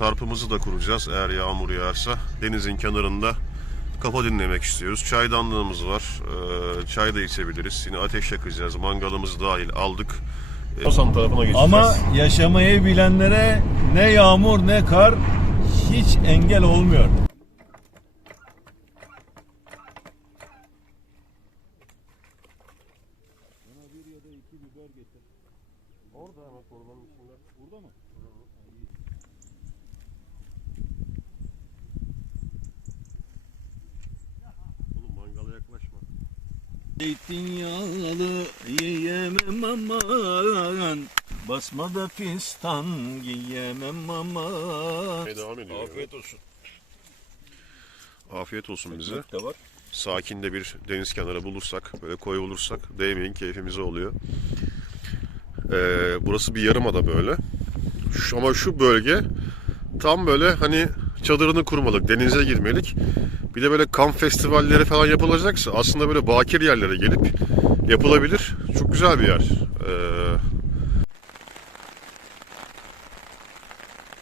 tarpımızı da kuracağız eğer yağmur yağarsa. Denizin kenarında kafa dinlemek istiyoruz. Çaydanlığımız var. Ee, çay da içebiliriz. Yine ateş yakacağız. Mangalımızı dahil aldık. Ee, Osan tarafına geçeceğiz. Ama yaşamayı bilenlere ne yağmur ne kar hiç engel olmuyor. Orada hemen torbanın içinde. Burada mı? Oğlum Zeytinyağlı yiyemem aman Basmada fistan giyemem aman Hey, devam ediyor. Afiyet olsun. Afiyet olsun bize. Ekmek de var. Sakin de bir deniz kenarı bulursak, böyle koy bulursak değmeyin keyfimize oluyor. Ee, burası bir yarımada böyle. Şu, ama şu bölge tam böyle hani çadırını kurmalık, denize girmelik. Bir de böyle kamp festivalleri falan yapılacaksa aslında böyle bakir yerlere gelip yapılabilir. Çok güzel bir yer. Ee,